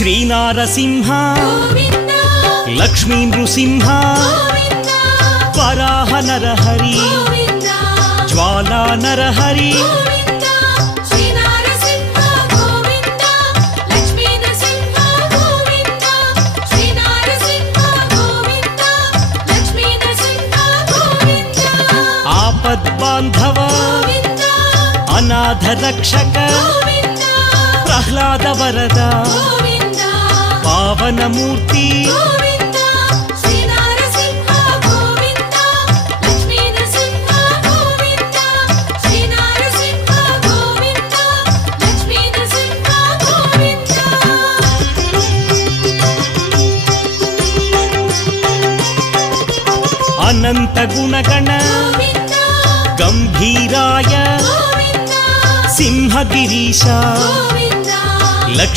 శ్రీనారసింహ గోవింద లక్ష్మీ నృసింహ గోవింద వరాహ నరహరి గోవింద జ్వాలా నరహరి గోవింద శ్రీ నరసింహ గోవింద లక్ష్మీ నరసింహ గోవింద శ్రీ నరసింహ గోవింద లక్ష్మీ నరసింహ గోవింద ఆపద్బాంధవ గోవింద అనాథ రక్షక గోవింద ప్రహ్లాద వరద గోవింద పావనమూర్తి గోవింద శ్రీ నరసింహ గోవింద లక్ష్మీ నరసింహ గోవింద శ్రీ నరసింహ గోవింద లక్ష్మీ నరసింహ గోవింద అనంత గుణగణ గోవింద గంభీరాయ గోవింద సింహగిరీశ గోవింద లక్ష్మీ